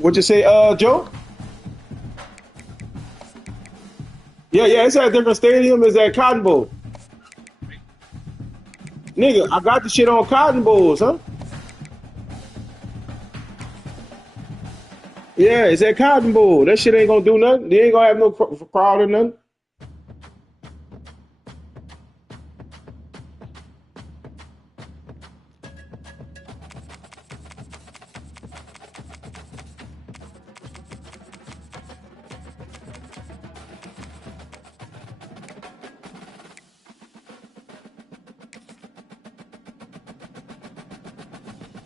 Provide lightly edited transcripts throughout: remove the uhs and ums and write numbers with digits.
What you say, Joe? Yeah, it's at a different stadium. It's at Cotton Bowl. Nigga, I got the shit on Cotton Bowls, huh? Yeah, it's at Cotton Bowl. That shit ain't gonna do nothing. They ain't gonna have no crowd or nothing.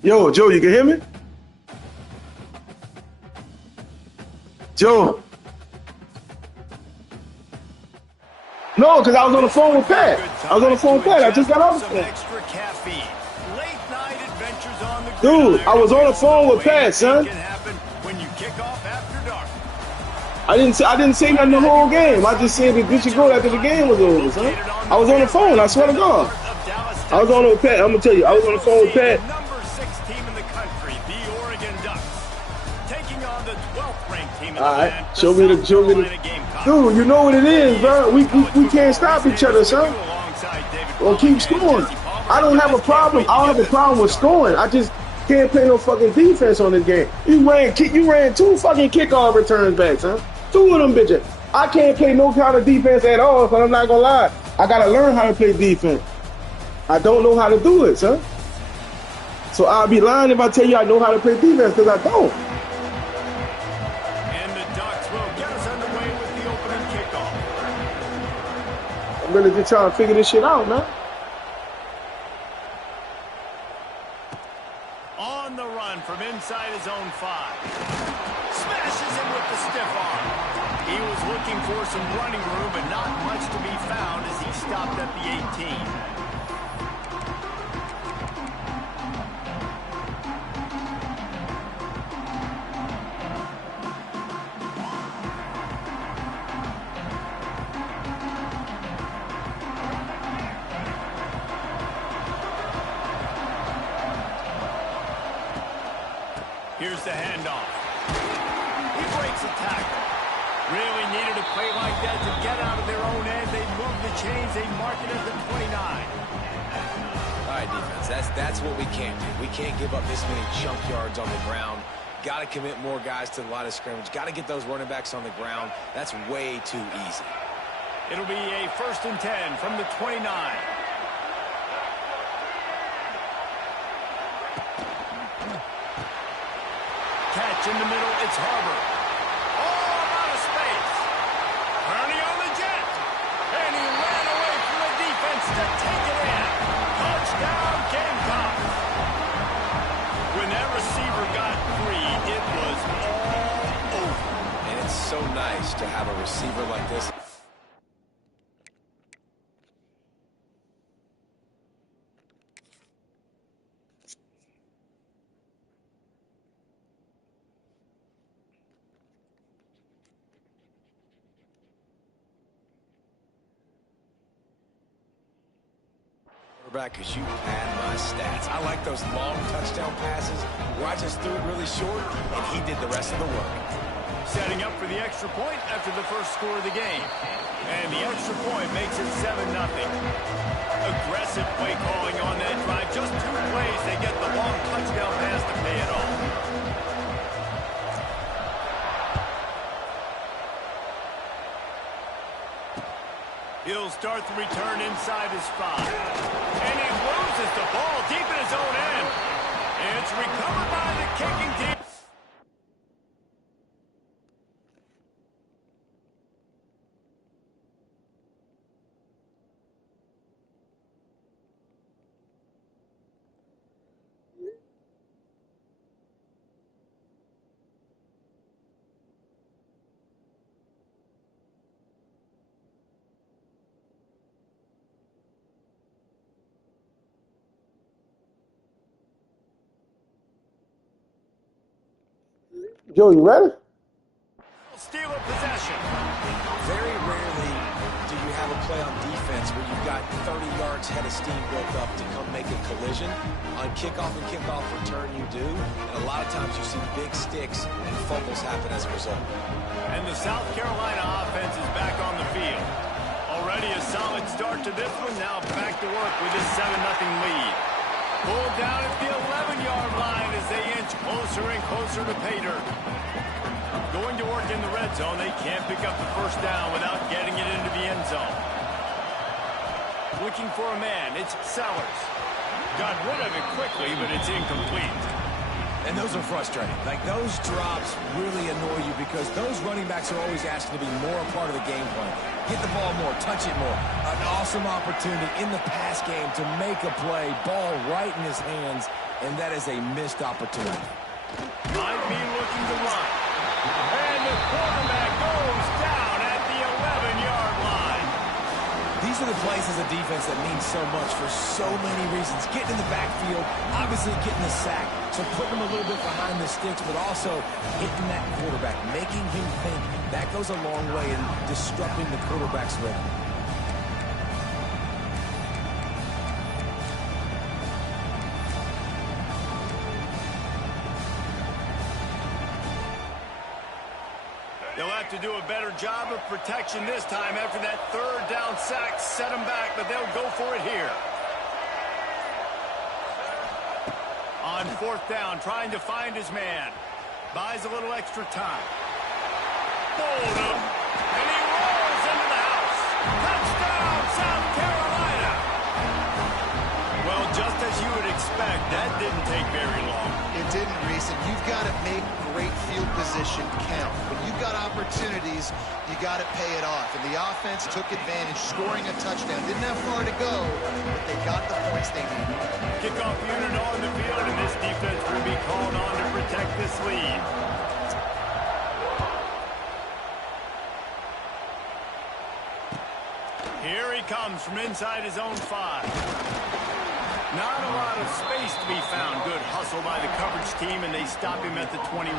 Yo, Joe, you can hear me? Joe. No, because I was on the phone with Pat. I was on the phone with Pat. I just got off the phone. Dude, I was on the phone with Pat, son. I didn't say nothing the whole game. I just said that this should go after the game was over, son. I was on the phone, I swear to God. I was on with Pat. I'm gonna tell you, I was on the phone with Pat. All right, show me the. Dude, you know what it is, bro. We can't stop each other, son. Well, keep scoring. I don't have a problem. I don't have a problem with scoring. I just can't play no fucking defense on this game. You ran 2 fucking kickoff returns back, son. 2 of them bitches. I can't play no kind of defense at all, so I'm not gonna lie. I gotta learn how to play defense. I don't know how to do it, son. So I'll be lying if I tell you I know how to play defense, because I don't. I'm really just trying to figure this shit out, man. On the run from inside his own 5. Smashes him with the stiff arm. He was looking for some running room, but not much to be found as he stopped at the 18. Here's the handoff. He breaks a tackle. Really needed a play like that to get out of their own end. They move the chains. They mark it at the 29. All right, defense. That's what we can't do. We can't give up this many chunk yards on the ground. Got to commit more guys to the line of scrimmage. Got to get those running backs on the ground. That's way too easy. It'll be a 1st and 10 from the 29. Catch in the middle, it's Harbor. All out of space. Turning on the jet. And he ran away from the defense to take it in. Touchdown, Gamecocks. When that receiver got free, it was all over. And it's so nice to have a receiver like this. Because you had my stats. I like those long touchdown passes where I just threw it really short and he did the rest of the work. Setting up for the extra point after the first score of the game. And the extra point makes it 7-0. Aggressive play calling on that drive. Just 2 plays, they get the long touchdown pass to pay it off. He'll start the return inside his 5. And he loses the ball deep in his own end. It's recovered by the kicking team. Joe, you ready? Steal a possession. Very rarely do you have a a play on defense where you've got 30 yards head of steam built up to come make a collision. On kickoff and kickoff return, you do. And a lot of times you see big sticks and fumbles happen as a result. And the South Carolina offense is back on the field. Already a solid start to this one. Now back to work with this 7-0 lead. Pulled down at the 11-yard line as they inch closer and closer to pay dirt. Going to work in the red zone. They can't pick up the first down without getting it into the end zone. Looking for a man. It's Sellers. Got rid of it quickly, but it's incomplete. And those are frustrating. Like, those drops really annoy you because those running backs are always asking to be more a part of the game plan. Get the ball more, touch it more. An awesome opportunity in the pass game to make a play, ball right in his hands, and that is a missed opportunity. Might be looking to run. And the quarterback goes down at the 11-yard line. These are the plays as a defense that mean so much for so many reasons. Getting in the backfield, obviously getting the sack, so putting him a little bit behind the sticks, but also hitting that quarterback, making him think. That goes a long way in disrupting the quarterback's rhythm. They'll have to do a better job of protection this time after that third down sack set them back, but they'll go for it here. On fourth down, trying to find his man. Buys a little extra time. Bowled him, and he rolls into the house. Touchdown, South Carolina! Well, just as you would expect, that didn't take very long. It didn't, Reese, and you've got to make great field position count. When you've got opportunities, you got to pay it off. And the offense took advantage, scoring a touchdown. Didn't have far to go, but they got the points they needed. Kickoff unit on the field, and this defense will be called on to protect this lead. Here he comes from inside his own 5. Not a lot of space to be found. Good hustle by the coverage team, and they stop him at the 21.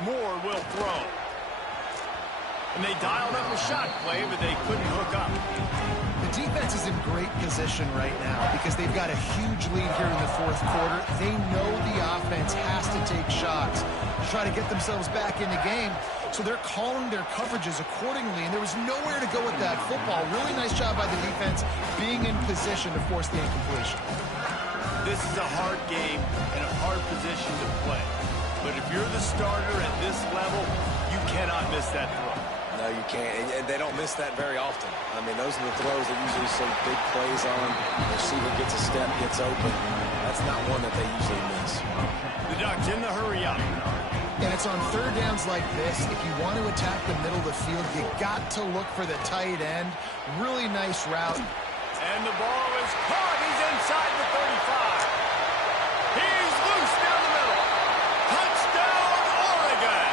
Moore will throw. And they dialed up a shot play, but they couldn't hook up. The defense is in great position right now because they've got a huge lead here in the fourth quarter. They know the offense has to take shots to try to get themselves back in the game. So they're calling their coverages accordingly, and there was nowhere to go with that football. Really nice job by the defense being in position to force the incompletion. This is a hard game and a hard position to play. But if you're the starter at this level, you cannot miss that throw. No, you can't. And they don't miss that very often. I mean, those are the throws that usually see big plays on. The receiver gets a step, gets open. That's not one that they usually miss. The Ducks in the hurry up. And it's on third downs like this. If you want to attack the middle of the field, you got to look for the tight end. Really nice route. And the ball is caught. He's inside the 35. He's loose down the middle. Touchdown, Oregon.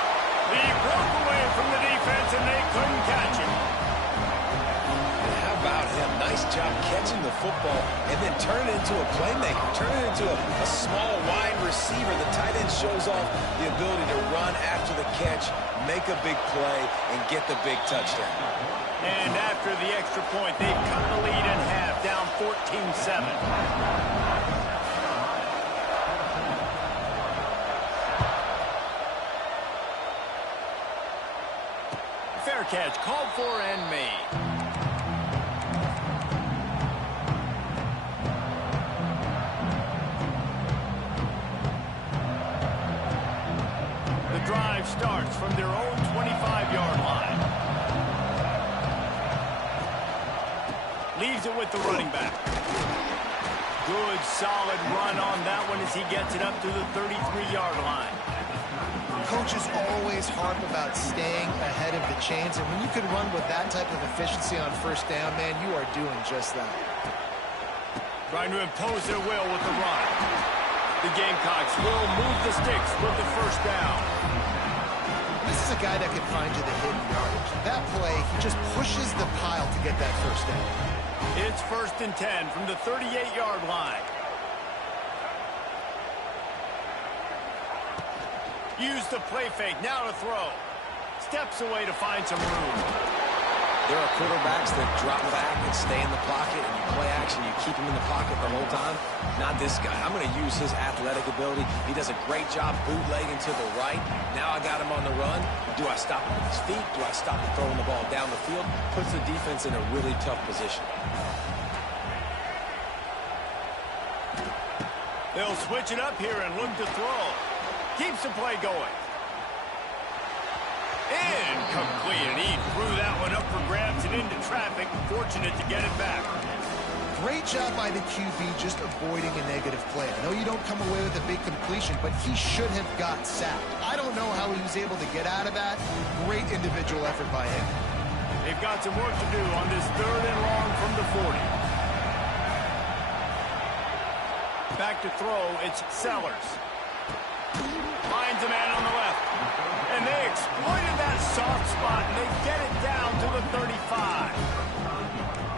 He broke away from the defense, and they couldn't catch him. And how about him? Nice job catching the football and then turn it into a playmaker. Turn it into a small, wide receiver. The tight end shows off the ability to run after the catch, make a big play, and get the big touchdown. And after the extra point, they've cut the lead in half, down 14-7. Fair catch, called for and made. The drive starts from their own 25-yard line. Leaves it with the running back. Good, solid run on that one as he gets it up to the 33-yard line. Coaches always harp about staying ahead of the chains, and when you can run with that type of efficiency on first down, man, you are doing just that. Trying to impose their will with the run. The Gamecocks will move the sticks with the first down. This is a guy that can find you the hidden yardage. That play, he just pushes the pile to get that first down. It's 1st and 10 from the 38-yard line. Use the play fake, now to throw. Steps away to find some room. There are quarterbacks that drop back and stay in the pocket, and you play action, you keep him in the pocket the whole time. Not this guy. I'm going to use his athletic ability. He does a great job bootlegging to the right. Now I got him on the run. Do I stop him with his feet? Do I stop him throwing the ball down the field? Puts the defense in a really tough position. They'll switch it up here and look to throw. Keeps the play going. Incomplete, and he threw that one up for grabs and into traffic. Fortunate to get it back. Great job by the QB just avoiding a negative play. I know you don't come away with a big completion, but he should have got sacked. I don't know how he was able to get out of that. Great individual effort by him. They've got some work to do on this 3rd and long from the 40. Back to throw, it's Sellers. Finds a man on the left. And they exploited that soft spot, and they get it down to the 35.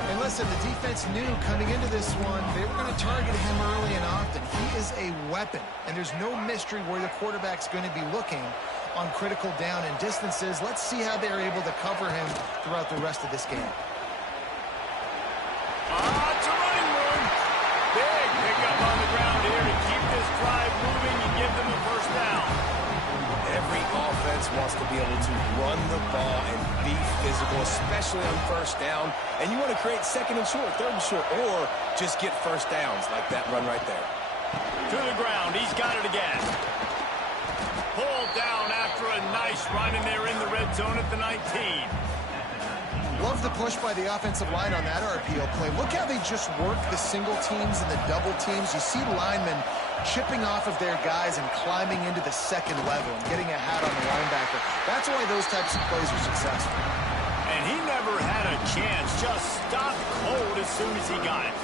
And listen, the defense knew coming into this one, they were going to target him early and often. He is a weapon, and there's no mystery where the quarterback's going to be looking on critical down and distances. Let's see how they're able to cover him throughout the rest of this game. It's a running room. Big pickup on the ground here to keep this drive moving and give them a first down. Every offense wants to be able to run the ball and be physical, especially on first down. And you want to create 2nd and short, 3rd and short, or just get first downs like that run right there. To the ground. He's got it again. Pulled down after a nice run, and they're in the red zone at the 19. Love the push by the offensive line on that RPO play. Look how they just work the single teams and the double teams. You see linemen chipping off of their guys and climbing into the 2nd level and getting a hat on the linebacker. That's why those types of plays are successful. And he never had a chance. Just stopped cold as soon as he got it.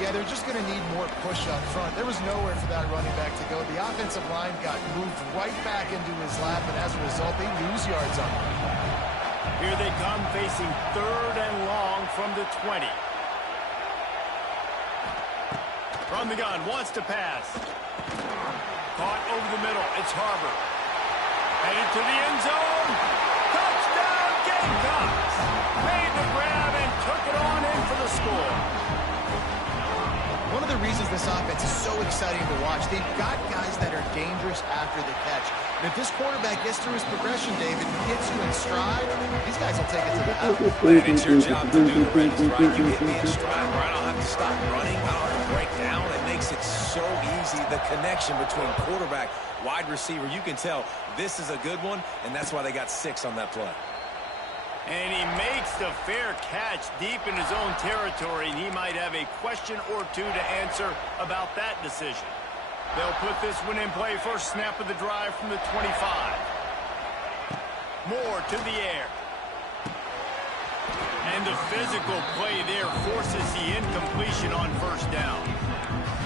Yeah, they're just going to need more push up front. There was nowhere for that running back to go. The offensive line got moved right back into his lap, and as a result, they lose yards on him. Here they come facing 3rd and long from the 20. From the gun, wants to pass. Caught over the middle. It's Harbor. Headed to the end zone. Touchdown, Gamecocks. Made the grab and took it on in for the score. One of the reasons this offense is so exciting to watch, they've got guys that are dangerous after the catch. And if this quarterback gets through his progression, David, and hits you in stride, these guys will take it to the house. And it's your job to do the rest, right? You hit me in stride, right? I don't have to stop running. I don't have to break down. It makes it so easy. The connection between quarterback, wide receiver, you can tell this is a good one, and that's why they got 6 on that play. And he makes the fair catch deep in his own territory, and he might have a question or two to answer about that decision. They'll put this one in play. First snap of the drive from the 25. Moore to the air. And the physical play there forces the incompletion on first down.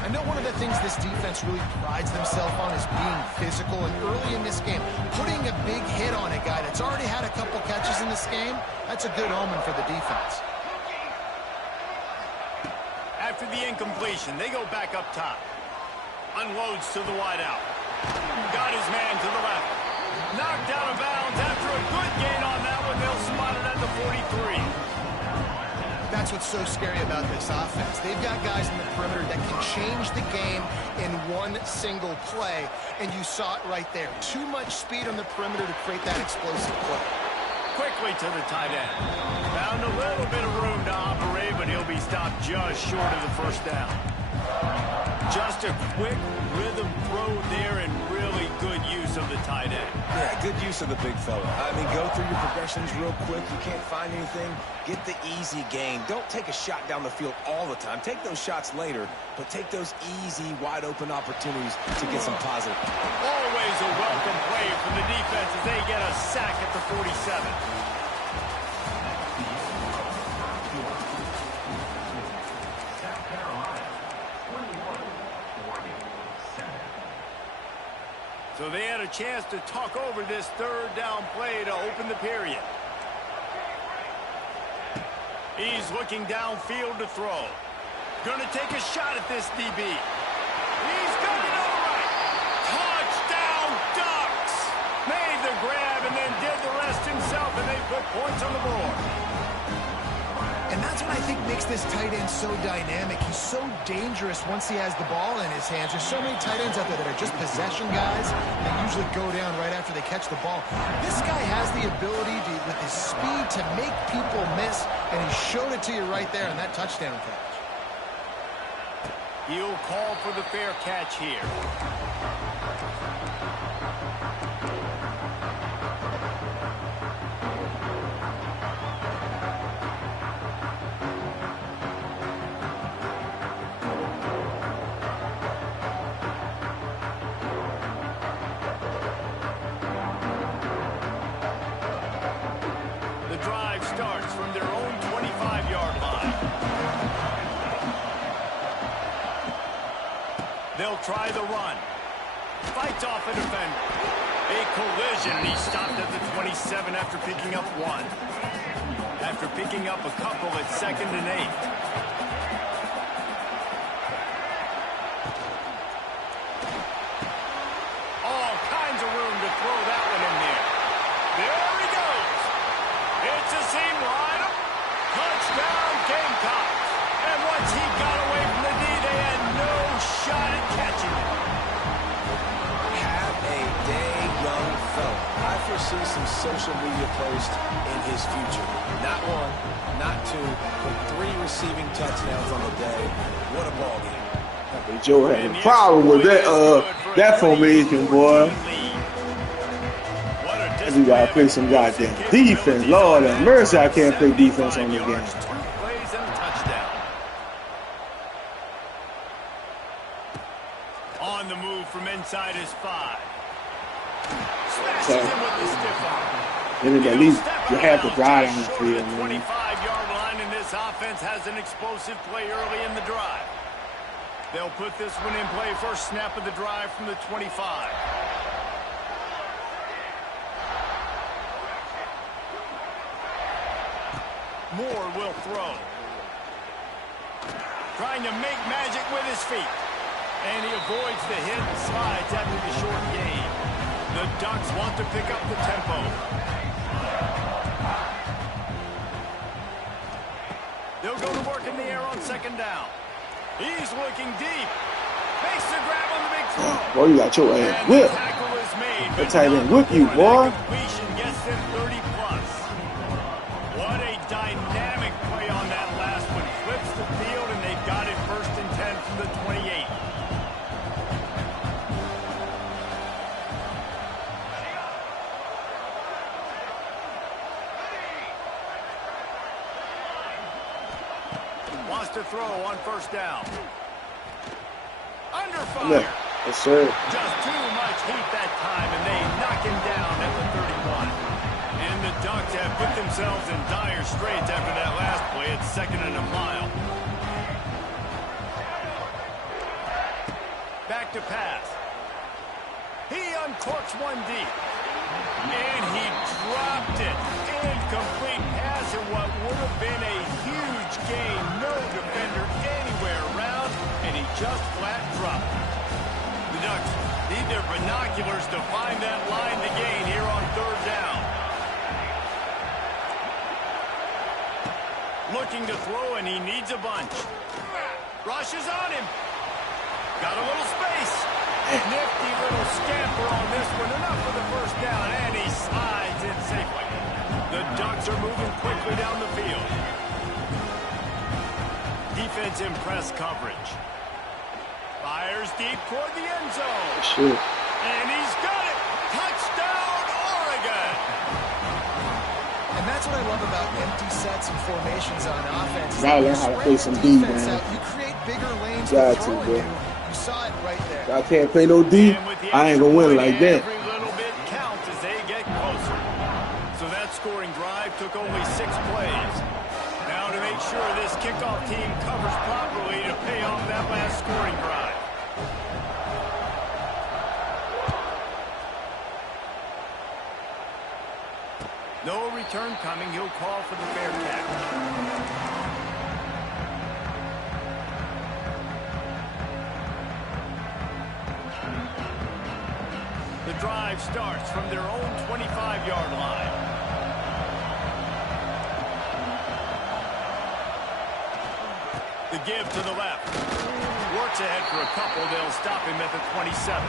I know one of the things this defense really prides themselves on is being physical, and early in this game, putting a big hit on a guy that's already had a couple catches in this game, that's a good omen for the defense. After the incompletion, they go back up top. Unloads to the wideout. Got his man to the left. Knocked out of bounds after a good gain on that one. They'll spot it at the 43. That's what's so scary about this offense. They've got guys in the perimeter that can change the game in one single play, and you saw it right there. Too much speed on the perimeter to create that explosive play. Quickly to the tight end. Found a little bit of room to operate, but he'll be stopped just short of the first down. Just a quick rhythm throw there and really good use of the tight end. Yeah, good use of the big fella. I mean, go through your progressions real quick. You can't find anything. Get the easy gain. Don't take a shot down the field all the time. Take those shots later, but take those easy, wide-open opportunities to get some positive. Always a welcome play from the defense as they get a sack at the 47. So they had a chance to talk over this third down play to open the period. He's looking downfield to throw. Gonna take a shot at this DB. He's got it all right. Touchdown Ducks! Made the grab and then did the rest himself, and they put points on the board. And that's what I think makes this tight end so dynamic. He's so dangerous once he has the ball in his hands. There's so many tight ends out there that are just possession guys. They usually go down right after they catch the ball. This guy has the ability to, with his speed, to make people miss, and he showed it to you right there in that touchdown catch. He'll call for the fair catch here. The drive starts from their own 25-yard line. They'll try the run. Fights off a defender. A collision, and he stopped at the 27 after picking up one. After picking up a couple at 2nd and 8. All kinds of room to throw that one in there. There he goes. It's a seam right up. Touchdown Gamecocks. And once he got away from the D, they had no shot at catching him. Have a day, young fella. I foresee some social media posts in his future. Not one, not two, but 3 receiving touchdowns on the day. What a ball game. Joe had a problem with that formation, boy. You gotta play some goddamn defense. Lord have mercy, I can't play defense on this game. On the move from inside his 5. Smashes him with the stiff arm. Then at least you have to drive on the field. The 25-yard line, and this offense has an explosive play early in the drive. They'll put this one in play first snap of the drive from the 25. Moore will throw. Trying to make magic with his feet. And he avoids the hit and slides after the short gain. The Ducks want to pick up the tempo. They'll go to work in the air on 2nd down. He's looking deep. Makes the grab on the big throw. Boy, you got your ass whipped. That tight end whip you, boy. Gets them 30+. What a dynamic play on that last one. Flips the field, and they've got it 1st and 10 from the 28. Wants to throw on 1st down. Under fire. Yes, sir. Just too much heat that time, and they knock him down at the 31. And the Ducks have put themselves in dire straits after that last play. It's 2nd and a mile. Back to pass. He uncorks one deep. And he dropped it. Incomplete pass in what would have been a huge gain. No defender anywhere around, and he just flat dropped it. The Ducks need their binoculars to find that line to gain here on 3rd down. Looking to throw, and he needs a bunch. Rushes on him. Got a little space. Nifty little scamper on this one. Enough for the 1st down, and he slides in safely. The Ducks are moving quickly down the field. Defense in press coverage. Fires deep toward the end zone. Sure. And he's got it. Touchdown, Oregon. And that's what I love about empty sets and formations on offense. You gotta learn how to play some D, man. You create bigger lanes Got to to, throw bro. into. You saw it right there. I can't play no D. I ain't gonna win like that. Every little bit counts as they get closer. So that scoring drive took only 6 plays. Now to make sure this kickoff team covers properly to pay off that last scoring drive. No return coming. He'll call for the fair catch. The drive starts from their own 25-yard line. The give to the left. Works ahead for a couple. They'll stop him at the 27.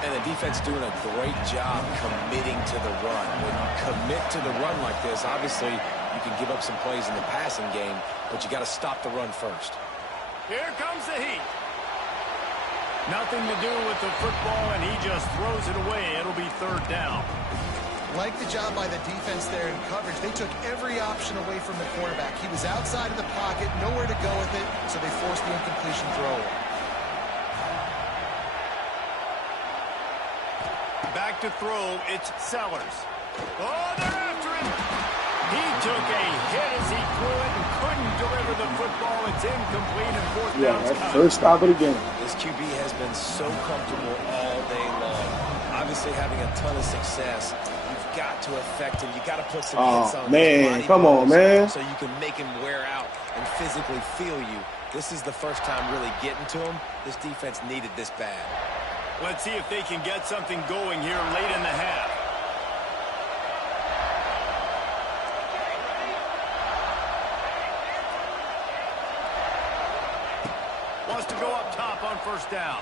And the defense doing a great job committing to the run. When you commit to the run like this, obviously you can give up some plays in the passing game, but you got to stop the run first. Here comes the heat. Nothing to do with the football, and he just throws it away. It'll be third down. Like the job by the defense there in coverage. They took every option away from the quarterback. He was outside of the pocket, nowhere to go with it, so they forced the incompletion throw. Back to throw, it's Sellers. Oh, they're after him. He took a hit as he threw it and couldn't deliver the football. It's incomplete and fourth down. Yeah, that's first stop of the game. This QB has been so comfortable all day long. Obviously having a ton of success. You've got to affect him. You got to put some hits on him. Man, come on, man. So you can make him wear out and physically feel you. This is the first time really getting to him. This defense needed this bad. Let's see if they can get something going here late in the half. Wants to go up top on first down.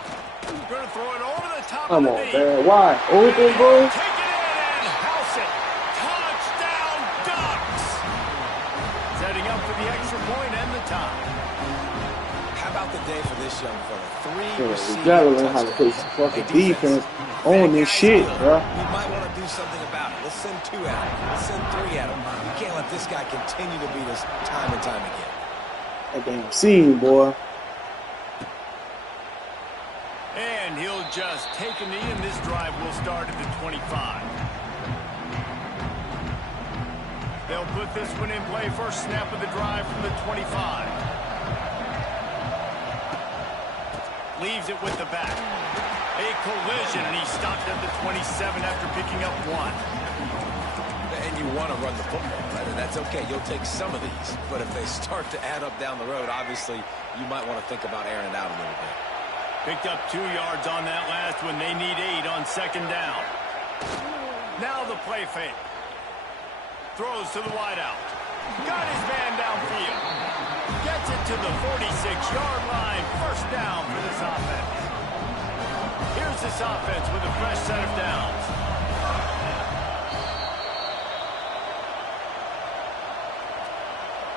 Going to throw it over the top of the knee. Come on, man. Why? Open, bro. Take it in and house it. Touchdown, Ducks. Setting up for the extra point and the tie. How about the day for this young fella? We gotta learn how to play some fucking defense on this shit, bro. We might want to do something about it. Let's send 2 at him. Let's send 3 at him. You can't let this guy continue to beat us time and time again. That damn scene, boy. And he'll just take a knee, and this drive will start at the 25. They'll put this one in play. First snap of the drive from the 25. Leaves it with the back. A collision, and he stopped at the 27 after picking up 1. And you want to run the football, right? And that's okay. You'll take some of these. But if they start to add up down the road, obviously, you might want to think about airing it out a little bit. Picked up 2 yards on that last one. They need 8 on second down. Now the play fake. Throws to the wideout. Got his man downfield. Gets it to the 46-yard line. First down for this offense. Here's this offense with a fresh set of downs.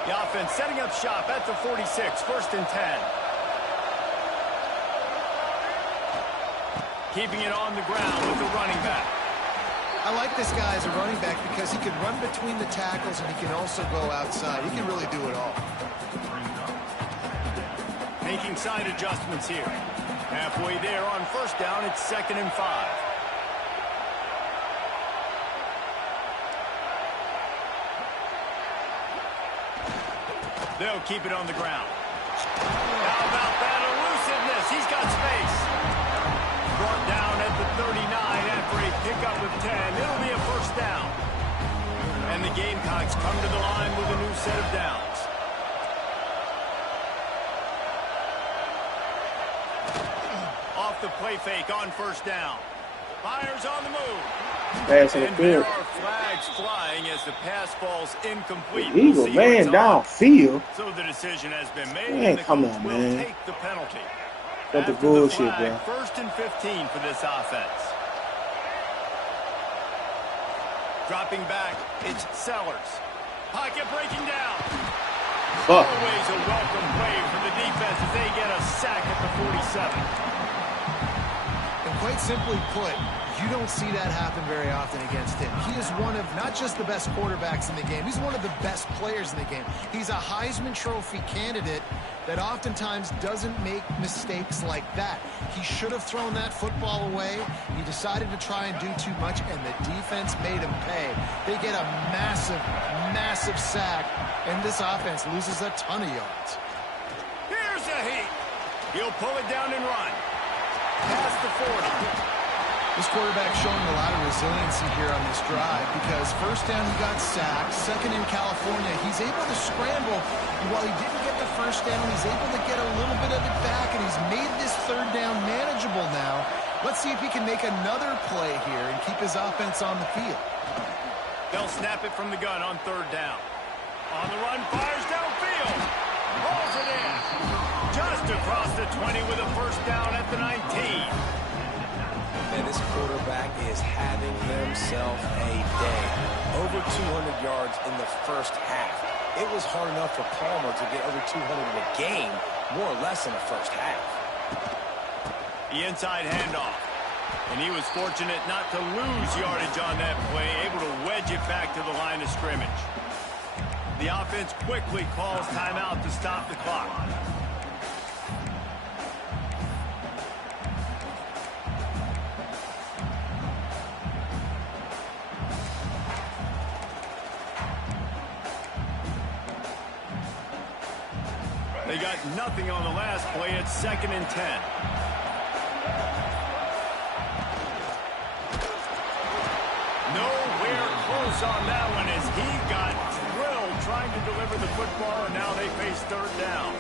The offense setting up shop at the 46. First and 10. Keeping it on the ground with the running back. I like this guy as a running back because he can run between the tackles and he can also go outside. He can really do it all. Making side adjustments here. Halfway there on first down, it's 2nd and 5. They'll keep it on the ground. How about that elusiveness? He's got space. Brought down at the 39 after a pickup of 10. It'll be a first down. And the Gamecocks come to the line with a new set of downs. Off the play fake on first down. Fires on the move. Pass And interference. there are flags flying as the pass falls incomplete. The Eagle, We'll see man, what's on. downfield. So the decision has been made. Man, and the come coach on, will man. take the penalty. Got the After bullshit, flag, bro. First and 15 for this offense. Dropping back, it's Sellers. Pocket breaking down. Fuck. Always a welcome play for the defense as they get a sack at the 47. And quite simply put, you don't see that happen very often against him. He is one of not just the best quarterbacks in the game, he's one of the best players in the game. He's a Heisman Trophy candidate that oftentimes doesn't make mistakes like that. He should have thrown that football away. He decided to try and do too much, and the defense made him pay. They get a massive, massive sack, and this offense loses a ton of yards. Here's a heat. He'll pull it down and run. Past the 40. This quarterback showing a lot of resiliency here on this drive because first down he got sacked, second in California, he's able to scramble, and while he didn't get the first down, he's able to get a little bit of it back, and he's made this third down manageable now. Let's see if he can make another play here and keep his offense on the field. They'll snap it from the gun on third down. On the run, fires downfield. Pulls it in. Just across the 20 with a first down at the 19. Man, this quarterback is having himself a day. Over 200 yards in the first half. It was hard enough for Palmer to get over 200 in a game, more or less in the first half. The inside handoff. And he was fortunate not to lose yardage on that play, able to wedge it back to the line of scrimmage. The offense quickly calls timeout to stop the clock. They got nothing on the last play. It's 2nd and 10. Nowhere close on that one as he got drilled trying to deliver the football, and now they face third down.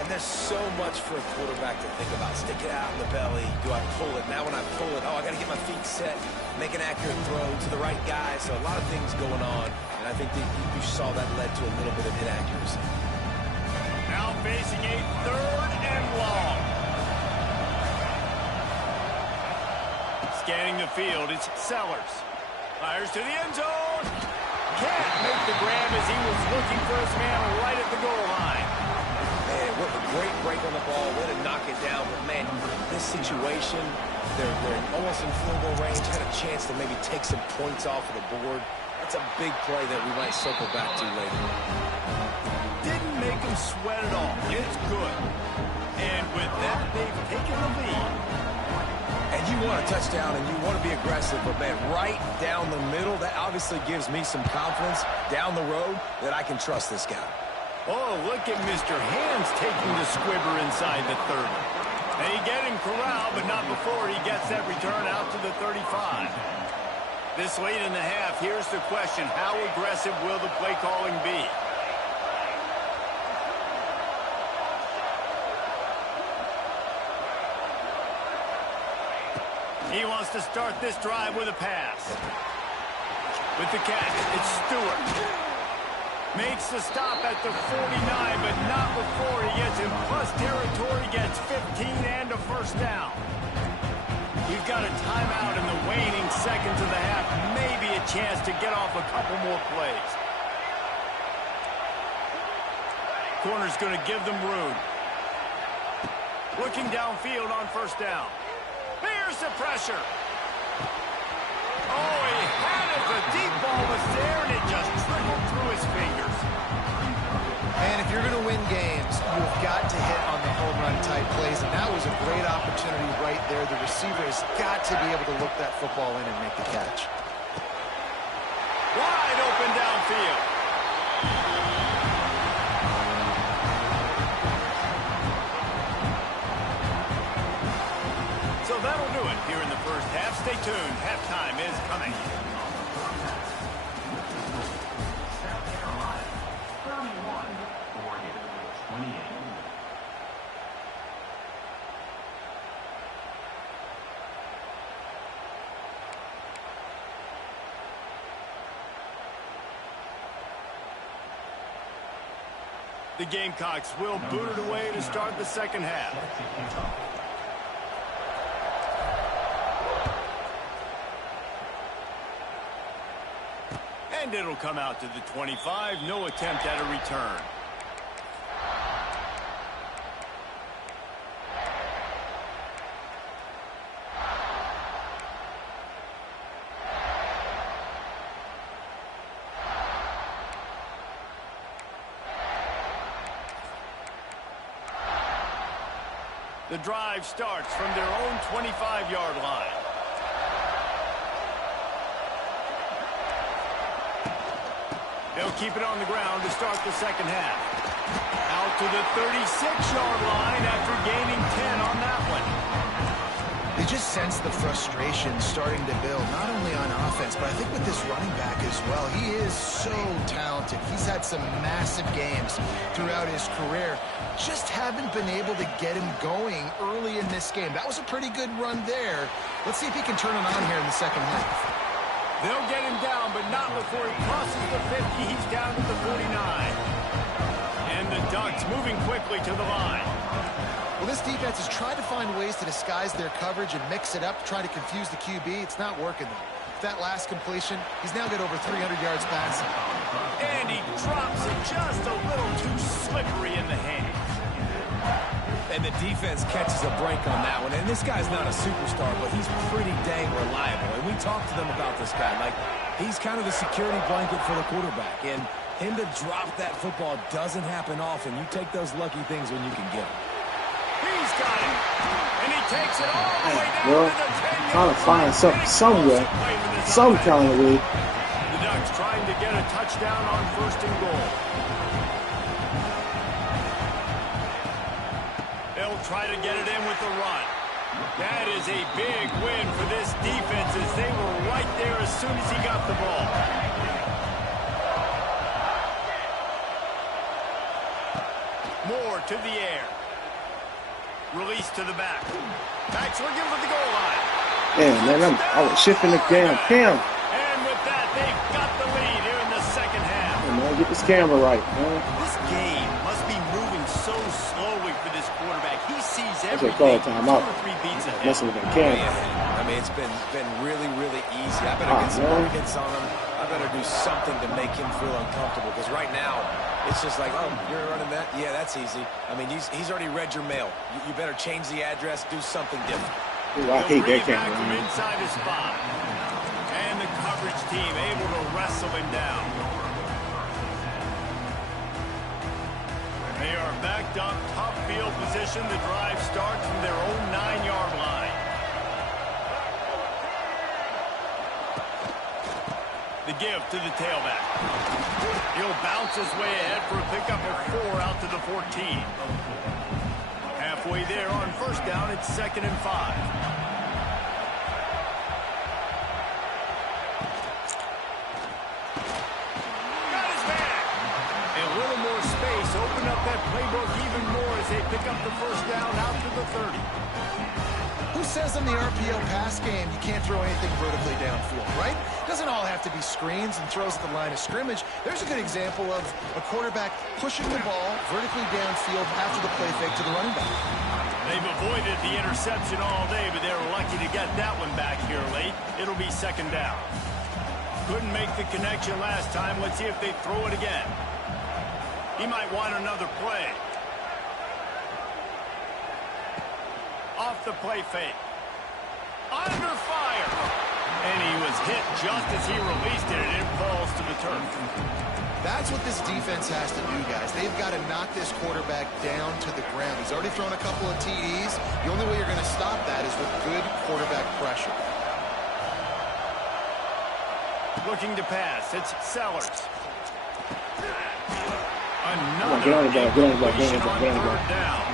And there's so much for a quarterback to think about. Stick it out in the belly. Do I pull it? Now when I pull it, I got to get my feet set, make an accurate throw to the right guy. So a lot of things going on, and I think that you saw that led to a little bit of inaccuracy. Now facing a third and long. Scanning the field, it's Sellers. Fires to the end zone. Can't make the grab as he was looking for his man right at the goal line. Man, what a great break on the ball. Way to knock it down. But, man, this situation, they're almost in field goal range. Had a chance to maybe take some points off of the board. That's a big play that we might circle back to later. Didn't make him sweat at all. It's good. And with that, they've taken the lead. And you want a touchdown and you want to be aggressive, but, man, right down the middle, that obviously gives me some confidence down the road that I can trust this guy. Oh, look at Mr. Hands taking the squibber inside the 30. They get him corralled, but not before he gets that return out to the 35. This late in the half, here's the question. How aggressive will the play calling be? He wants to start this drive with a pass. With the catch, it's Stewart. Makes the stop at the 49, but not before he gets in plus territory, gets 15 and a first down. We've got a timeout in the waning seconds of the half. Maybe a chance to get off a couple more plays. Corner's going to give them room. Looking downfield on first down. Here's the pressure. Oh, he had it. The deep ball was there, and it just trickled through his fingers. And if you're going to win games, you've got to hit on the home run type plays, and that was a great opportunity right there. The receiver has got to be able to look that football in and make the catch. Wide open downfield. So that'll do it here in the first half. Stay tuned. Halftime is coming. The Gamecocks will boot it away to start the second half. And it'll come out to the 25. No attempt at a return. The drive starts from their own 25-yard line. They'll keep it on the ground to start the second half. Out to the 36-yard line after gaining 10 on that one. They just sense the frustration starting to build, not only on offense, but I think with this running back as well. He is so talented. He's had some massive games throughout his career. Just haven't been able to get him going early in this game. That was a pretty good run there. Let's see if he can turn it on here in the second half. They'll get him down, but not before he crosses the 50. He's down to the 49. And the Ducks moving quickly to the line. Well, this defense has tried to find ways to disguise their coverage and mix it up, try to confuse the QB. It's not working, though. That last completion, he's now got over 300 yards passing. And he drops it just a little too slippery in the hands. And the defense catches a break on that one. And this guy's not a superstar, but he's pretty dang reliable. And we talked to them about this guy. Like, he's kind of the security blanket for the quarterback. And him to drop that football doesn't happen often. You take those lucky things when you can get them. He's got it. And he takes it all the way down to the 10-yard trying to find something somewhere, some kind of way. The Ducks trying to get a touchdown on 1st and goal. They'll try to get it in with the run. That is a big win for this defense as they were right there as soon as he got the ball. Moore to the air. Release to the back. Back's looking for the goal line. Man, I was shifting the damn cam. And with that, they've got the lead here in the second half. Hey, man, get this camera right, man. This game must be moving so slowly for this quarterback. He sees That's everything a call time 2 out. or 3 beats ahead. Messing with that camera. I mean, it's been really, really easy. I better get some more hits on him. I better do something to make him feel uncomfortable. Because right now, it's just like, oh, you're running that? Yeah, that's easy. I mean, he's already read your mail. You better change the address, do something different. Ooh, I hate that Back camera. from Man. inside his spot. And the coverage team able to wrestle him down. They are backed up, top field position. The drive starts from their own 9-yard line. The give to the tailback. He'll bounce his way ahead for a pickup of 4 out to the 14. Halfway there on 1st down, it's 2nd and 5. Got his back. A little more space. Open up that playbook even more as they pick up the 1st down out to the 30. Who says in the RPO pass game you can't throw anything vertically downfield, right? Doesn't all have to be screens and throws at the line of scrimmage. There's a good example of a quarterback pushing the ball vertically downfield after the play fake to the running back. They've avoided the interception all day, but they were lucky to get that one back here late. It'll be 2nd down. Couldn't make the connection last time. Let's see if they throw it again. He might want another play. Off the play fake. Under fire. And he was hit just as he released it, and it falls to the turf. That's what this defense has to do, guys. They've got to knock this quarterback down to the ground. He's already thrown a couple of TDs. The only way you're going to stop that is with good quarterback pressure. Looking to pass. It's Sellers. Get on the ball, get on the ball, get on the ball, get on the ball.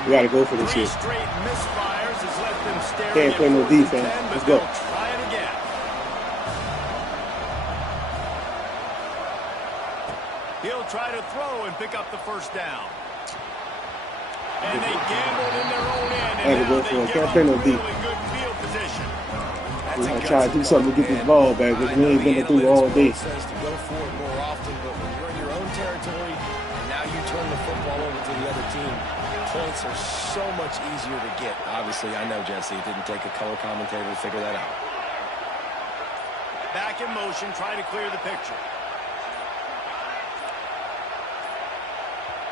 We got to go for this shit. Straight misfires has left them staring. Can't play no defense. Let's go. Try it again. He'll try to throw and pick up the 1st down. And they gambled in their own end. And now go they for it. give Can't up play no really defense. good field position. We're going to try to do something to get this ball back, but we ain't been through all day. Says to go for it more often, but when you're in your own territory and now you turn the football over to the other team, points are so much easier to get. Obviously, I know, Jesse, it didn't take a color commentator to figure that out. Back in motion, trying to clear the picture.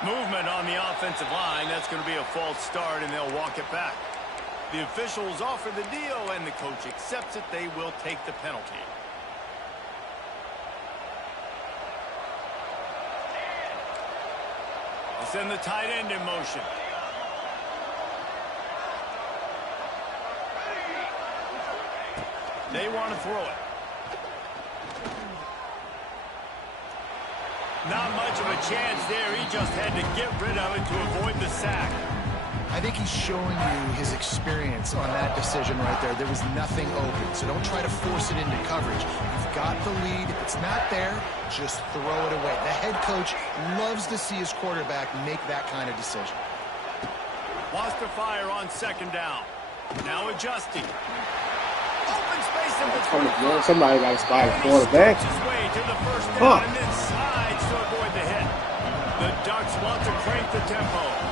Movement on the offensive line. That's going to be a false start, and they'll walk it back. The officials offer the deal, and the coach accepts it. They will take the penalty. They send the tight end in motion. They want to throw it. Not much of a chance there. He just had to get rid of it to avoid the sack. I think he's showing you his experience on that decision right there. There was nothing open, so don't try to force it into coverage. You've got the lead. If it's not there, just throw it away. The head coach loves to see his quarterback make that kind of decision. Wants to fire on second down. Now adjusting. Open space in between. Somebody got to spy the quarterback. His way to the first down and then slides to avoid the hit. The Ducks want to crank the tempo.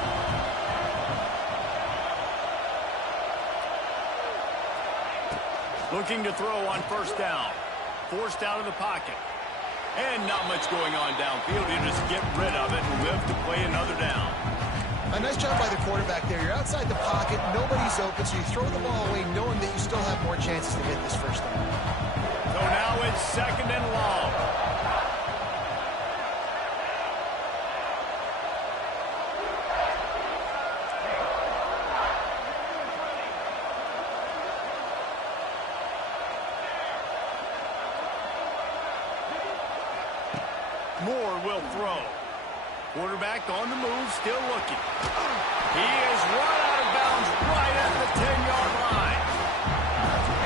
Looking to throw on first down. Forced out of the pocket. And not much going on downfield. You just get rid of it and live to play another down. A nice job by the quarterback there. You're outside the pocket. Nobody's open, so you throw the ball away knowing that you still have more chances to get this first down. So now it's second and long. Moore will throw. Quarterback on the move, still looking. He is run out of bounds right at the 10-yard line.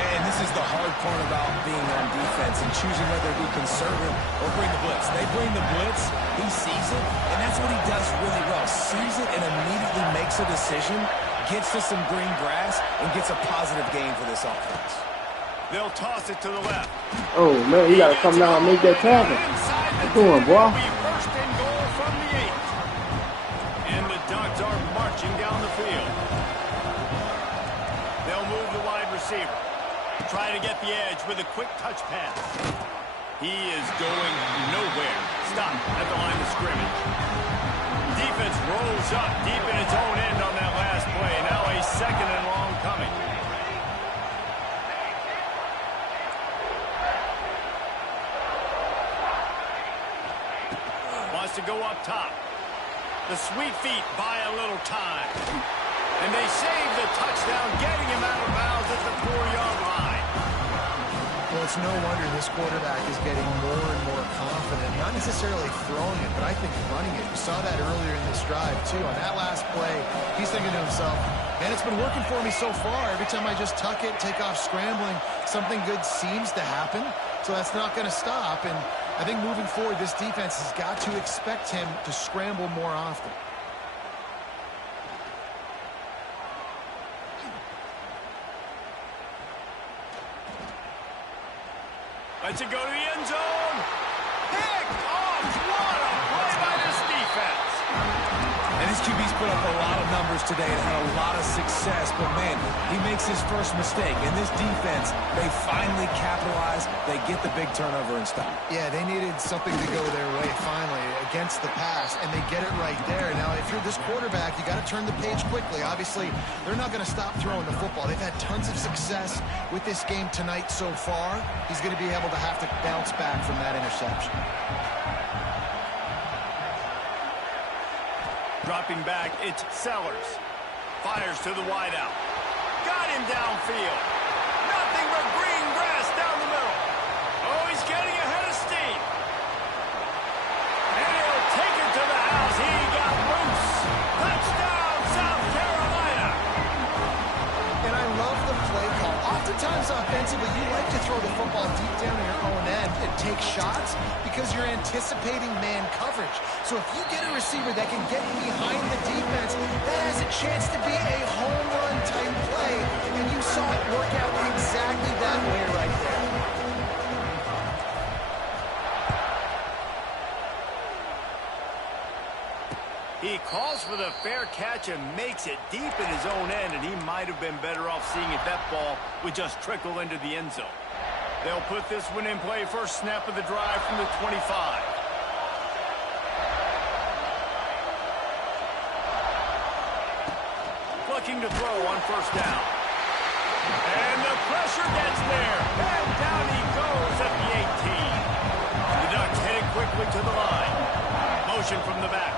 And this is the hard part about being on defense and choosing whether to be conservative or bring the blitz. They bring the blitz, he sees it, and that's what he does really well. Sees it and immediately makes a decision, gets to some green grass, and gets a positive gain for this offense. They'll toss it to the left. Oh, man, you got to come down and make that tackle. What you doing, boy? First and goal from the 8. And the Ducks are marching down the field. They'll move the wide receiver. Try to get the edge with a quick touch pass. He is going nowhere. Stop at the line of scrimmage. Defense rolls up deep in its own end on that last play. Now a second and long coming. To go up top. The sweet feet buy a little time. And they save the touchdown, getting him out of bounds at the 4-yard line. Well, it's no wonder this quarterback is getting more and more confident. Not necessarily throwing it, but I think running it. You saw that earlier in this drive, too. On that last play, he's thinking to himself, man, it's been working for me so far. Every time I just tuck it, take off scrambling, something good seems to happen. So that's not going to stop. And I think moving forward, this defense has got to expect him to scramble more often. Lets it go to the end zone. Picked off. What a play by this defense. And his QB's put up a lot of numbers today and had a lot of success, but man, he makes his first mistake. And this defense, they finally capitalize. They get the big turnover and stop. Yeah, they needed something to go their way finally against the pass, and they get it right there. Now, if you're this quarterback, you got to turn the page quickly. Obviously, they're not going to stop throwing the football. They've had tons of success with this game tonight so far. He's going to be able to have to bounce back from that interception. Dropping back, it's Sellers. Fires to the wideout. Got him downfield. Nothing but green grass down the middle. Oh, he's getting ahead of steam. And he'll take it to the house. He got loose. Touchdown, South Carolina. And I love the play call. Oftentimes offensively, you like to throw the football deep down in your own end and take shots because you're anticipating man coverage. So if you get a receiver that can get behind the defense, that has a chance to be a home run type play. And you saw it work out exactly that way right there. He calls for the fair catch and makes it deep in his own end, and he might have been better off seeing if that ball would just trickle into the end zone. They'll put this one in play. First snap of the drive from the 25. Looking to throw on first down. And the pressure gets there. And down he goes at the 18. The Ducks heading quickly to the line. Motion from the back.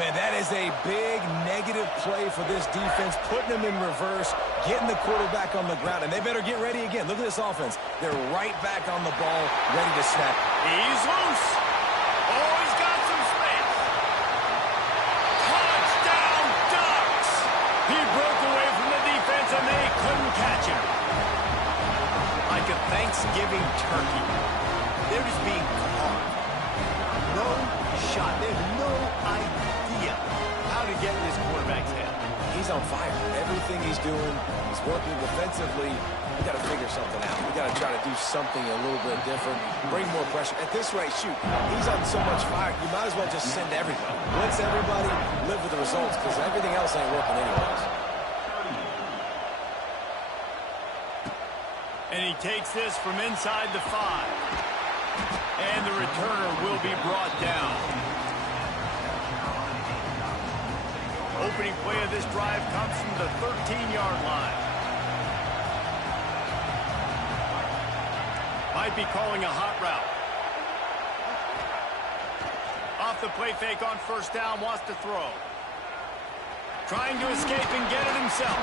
Man, that is a big negative play for this defense, putting them in reverse, getting the quarterback on the ground, and they better get ready again. Look at this offense. They're right back on the ball, ready to snap. He's loose. Oh, he's got some space. Touchdown, Ducks. Thanksgiving turkey. They're just being carved. No shot. They have no idea how to get in this quarterback's head. He's on fire. Everything he's doing, he's working defensively. We got to figure something out. We got to try to do something a little bit different. Bring more pressure. At this rate, shoot, he's on so much fire, you might as well just send everybody. Blitz everybody, live with the results, because everything else ain't working anyways. And he takes this from inside the 5. And the returner will be brought down. Opening play of this drive comes from the 13-yard line. Might be calling a hot route. Off the play fake on first down, wants to throw. Trying to escape and get it himself.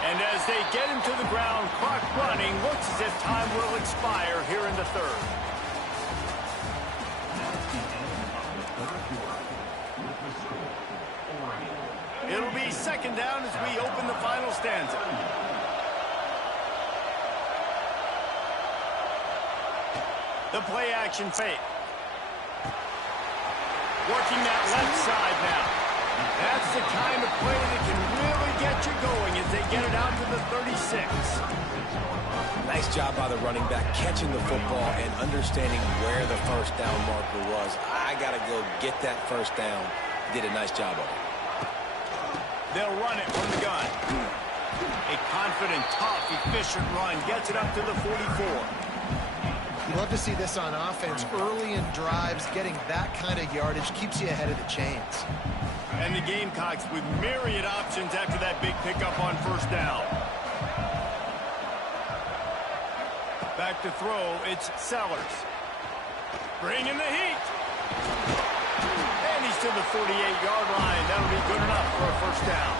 And as they get him to the ground, clock running, looks as if time will expire here in the 3rd. It'll be 2nd down as we open the final stanza. The play action fake. Working that left side now. That's the kind of play that can really get you going as they get it out to the 36. Nice job by the running back, catching the football and understanding where the first down marker was. I got to go get that first down. Did a nice job of it. They'll run it from the gun. A confident, tough, efficient run gets it up to the 44. You love to see this on offense. Early in drives, getting that kind of yardage keeps you ahead of the chains. And the Gamecocks with myriad options after that big pickup on first down. Back to throw, it's Sellers. Bringing the heat. And he's to the 48-yard line. That'll be good enough for a first down.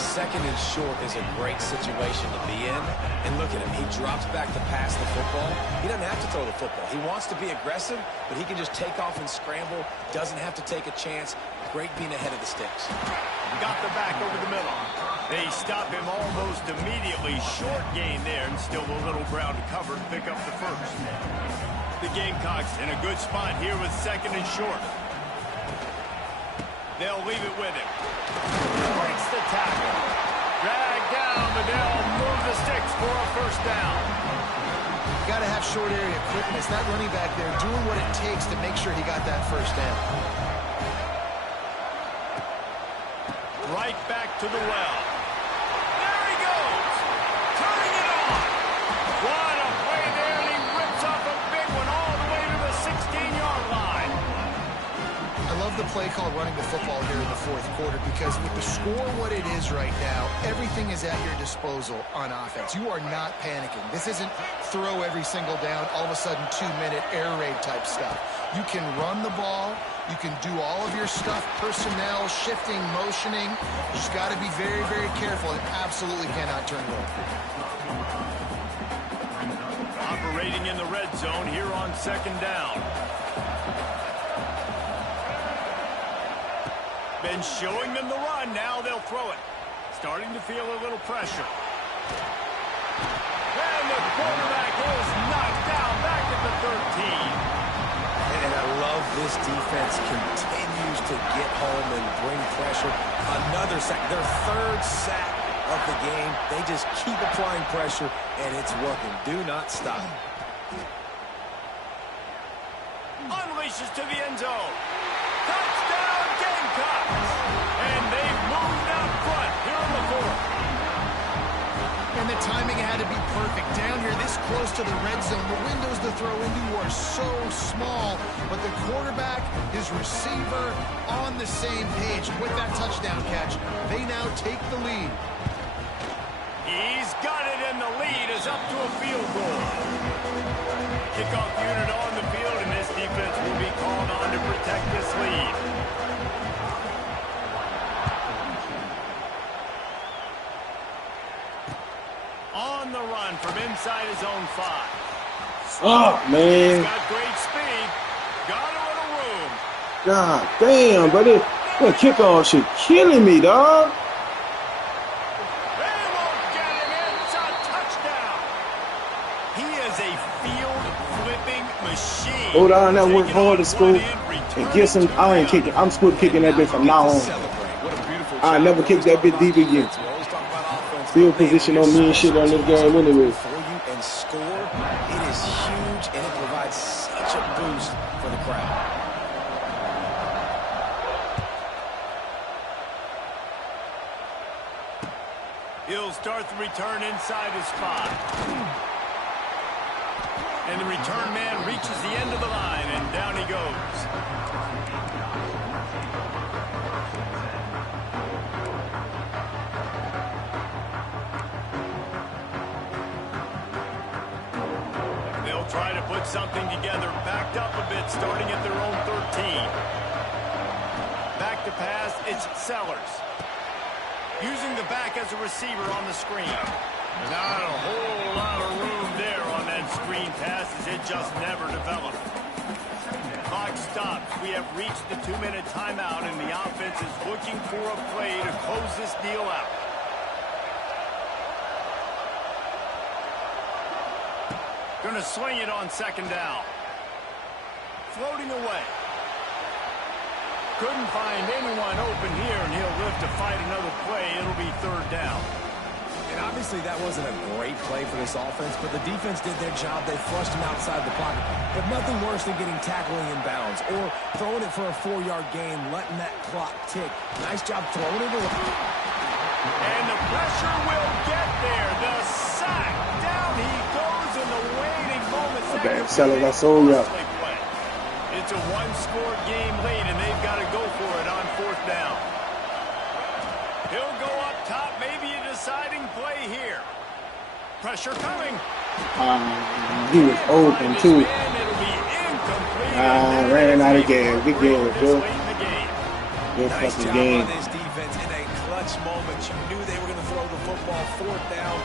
2nd and short is a great situation to be in. And look at him. He drops back to pass the football. He doesn't have to throw the football. He wants to be aggressive, but he can just take off and scramble. Doesn't have to take a chance. Great being ahead of the sticks. Got the back over the middle. They stop him almost immediately. Short gain there, and still a little ground to cover to pick up the first. The Gamecocks in a good spot here with 2nd and short. They'll leave it with him. Breaks the tackle. Drag down, but they'll move the sticks for a first down. You got to have short area quickness. That running back there doing what it takes to make sure he got that first down. Right back to the well. There he goes. Turning it on. What a play there, and he rips off a big one all the way to the 16-yard line. I love the play call running the football here in the 4th quarter because with the score what it is right now, everything is at your disposal on offense. You are not panicking. This isn't throw every single down, all of a sudden 2-minute air raid type stuff. You can run the ball. You can do all of your stuff, personnel, shifting, motioning. You just got to be very, very careful and absolutely cannot turn it over. Operating in the red zone here on 2nd down. Been showing them the run. Now they'll throw it. Starting to feel a little pressure. And the quarterback is knocked down back at the 13. And I love this defense continues to get home and bring pressure. Another sack, their 3rd sack of the game. They just keep applying pressure, and it's working. Do not stop. Unleashes to the end zone. Touchdown Gamecocks. And they've moved out front here in the 4th. And the timing had to be perfect. Down here this close to the red zone, the windows to throw into are so small, but the quarterback, his receiver, on the same page. With that touchdown catch, they now take the lead. He's got it, and the lead is up to a field goal. Kickoff unit on the field, and this defense will be called on to protect this lead. On the run from inside his own 5. Oh, man. He's got great speed. Got a little room. God damn, but that kickoff shit killing me, dog. They won't get him. It's a touchdown. He is a field-flipping machine. Go down there, work hard to school, and get some. I ain't kicking. I'm still kicking that bitch from now on. I never kick that bitch deep again. Field position on me and shit on this game anyway. And score, it is huge, and it provides such a boost for the crowd. He'll start the return inside his spot. And the return man reaches the end of the line, and down he goes. They'll try to put something together, backed up a bit, starting at their own 13. Back to pass, it's Sellers. Using the back as a receiver on the screen. Not a whole lot of room there on that screen pass, as it just never developed. Clock stops. We have reached the 2-minute timeout, and the offense is looking for a play to close this deal out. Gonna swing it on second down. Floating away. Couldn't find anyone open here, and he'll live to fight another play. It'll be third down. And obviously that wasn't a great play for this offense, but the defense did their job. They flushed him outside the pocket. But nothing worse than getting tackling in bounds or throwing it for a 4-yard gain, letting that clock tick. Nice job throwing it away. And the pressure will get there. The sack. Down he goes in the waiting moments. Okay, Sellers, I saw ya. It's a one-score game late, and they've got to go for it on fourth down. He'll go up top, maybe a deciding play here. Pressure coming. He was open, too. Ran out of gas. Good game, Bill. Good fucking game. This defense in a clutch moment. You knew they were going to throw the football. Fourth down.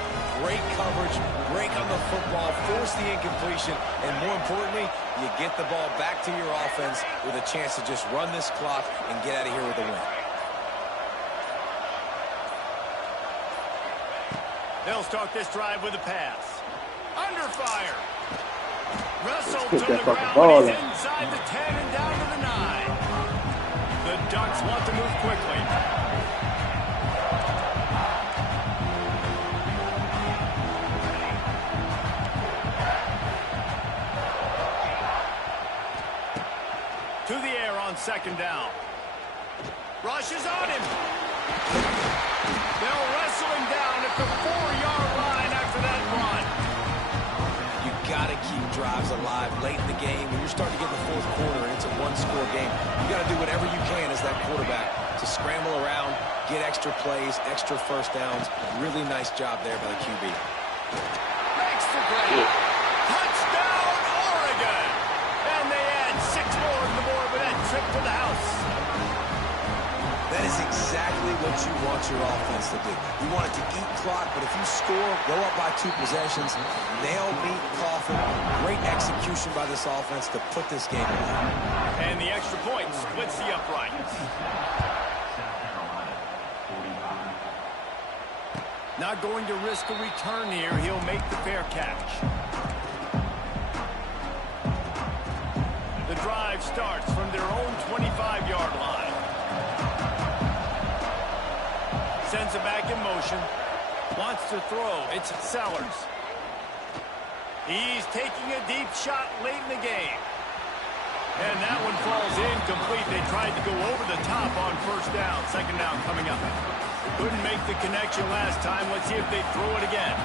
Great coverage, break on the football, force the incompletion, and more importantly, you get the ball back to your offense with a chance to just run this clock and get out of here with a win. They'll start this drive with a pass. Under fire. Russell to the ground. He's inside the 10 and down to the 9. The Ducks want to move quickly. To the air on second down. Rushes on him. They'll wrestle him down at the 4-yard line after that run. You got to keep drives alive late in the game. When you're starting to get in the fourth quarter and it's a one-score game, you got to do whatever you can as that quarterback to scramble around, get extra plays, extra first downs. Really nice job there by the QB. Makes the play. Touchdown, Oregon. And they add 6 more to the board with that trip to the house. That is exactly what you want your offense to do. You want it to eat clock, but if you score, go up by 2 possessions, nail, beat, coffin. Great execution by this offense to put this game away. And the extra point splits the uprights. Not going to risk a return here. He'll make the fair catch. The drive starts from their own 25-yard line. Sends it back in motion. Wants to throw. It's Sellers. He's taking a deep shot late in the game. And that one falls incomplete. They tried to go over the top on first down. Second down coming up. Couldn't make the connection last time. Let's see if they throw it again.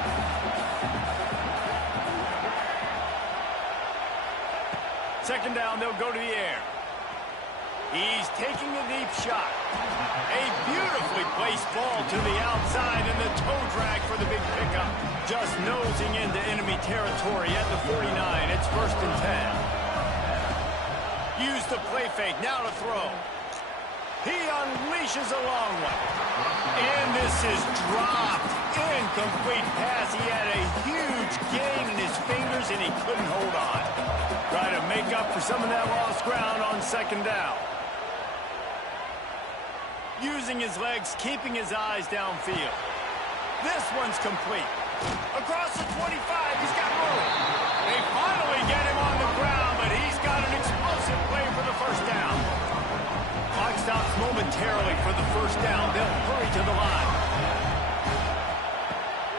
Second down, they'll go to the air. He's taking a deep shot. A beautifully placed ball to the outside, and the toe drag for the big pickup. Just nosing into enemy territory at the 49. It's 1st and 10. Use the play fake, now to throw. He unleashes a long one. And this is dropped. Incomplete pass. He had a huge gain in his fingers, and he couldn't hold on. Try to make up for some of that lost ground on second down. Using his legs, keeping his eyes downfield. This one's complete. Across the 25, he's got room. They finally get him on the ground, but he's got an explosive play for the first down. Clock stops momentarily for the first down. They'll hurry to the line.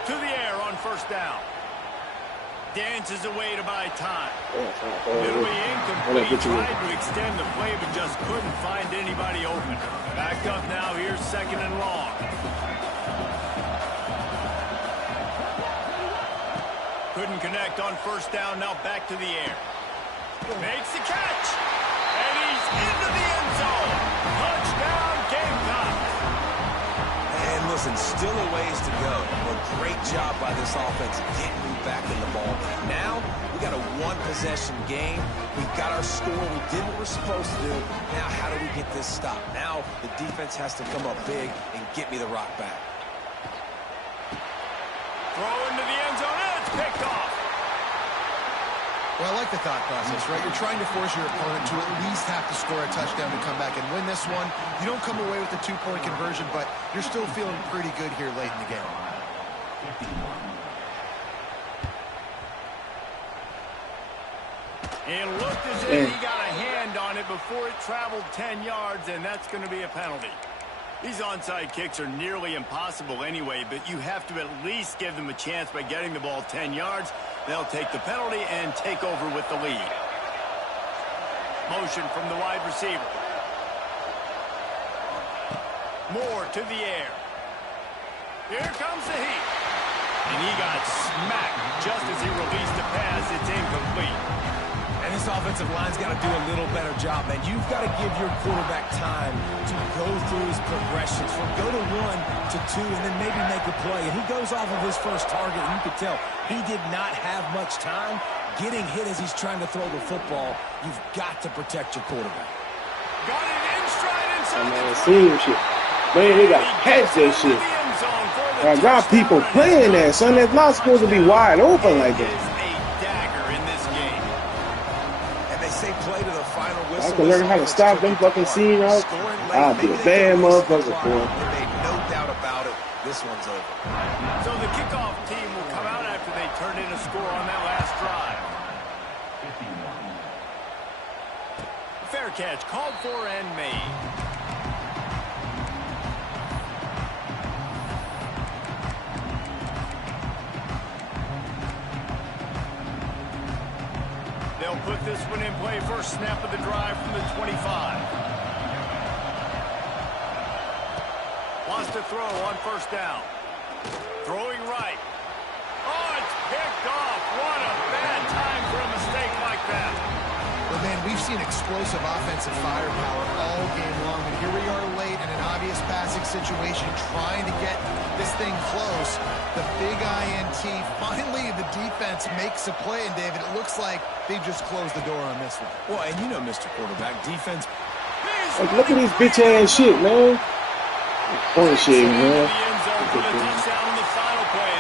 To the air on first down. Dances away to buy time. It'll be incomplete. Tried to extend the play, but just couldn't find anybody open. Back up now. Here's second and long. Couldn't connect on first down. Now back to the air. Makes the catch. And he's into the end zone. Touchdown, Gamecock. And listen, still a ways to go. A great job by this offense getting you back in the ball game. Now, we got a one-possession game. We got our score. We did what we're supposed to do. Now, how do we get this stopped? Now, the defense has to come up big and get me the rock back. Throw into the end zone, and it's picked off. Well, I like the thought process, right? You're trying to force your opponent to at least have to score a touchdown to come back and win this one. You don't come away with a two-point conversion, but you're still feeling pretty good here late in the game. It looked as if he got a hand on it before it traveled 10 yards, and that's going to be a penalty. These onside kicks are nearly impossible anyway, but you have to at least give them a chance by getting the ball 10 yards. They'll take the penalty and take over with the lead. Motion from the wide receiver. Moore to the air. Here comes the heat. And he got smacked just as he released the pass. It's incomplete. And this offensive line's got to do a little better job, man. You've got to give your quarterback time to go through his progressions from go to 1 to 2 and then maybe make a play. And he goes off of his first target, and you can tell he did not have much time getting hit as he's trying to throw the football. You've got to protect your quarterback. Got it in stride inside the same shit. Man, they got to catch that shit. I got people playing that, son. That's not supposed to be wide open like that. I can learn how to stop them fucking scene out. I'll be a bad motherfucker for him. No doubt about it. This one's over. So the kickoff team will come out after they turn in a score on that last drive. Fair catch called for and made. They'll put this one in play. First snap of the drive from the 25. Wants to throw on first down. Throwing right. Oh, it's picked off. What a bad time for a mistake like that. Well, man, we've seen explosive offensive firepower all game long, and here we are late in an obvious passing situation trying to get this thing close. The big INT, finally the defense makes a play, and David, it looks like they've just closed the door on this one. Well, and you know, Mr. Quarterback, defense. Like, look at these bitch ass shit, man. Bullshit, man. The end zone for the touchdown on the final play.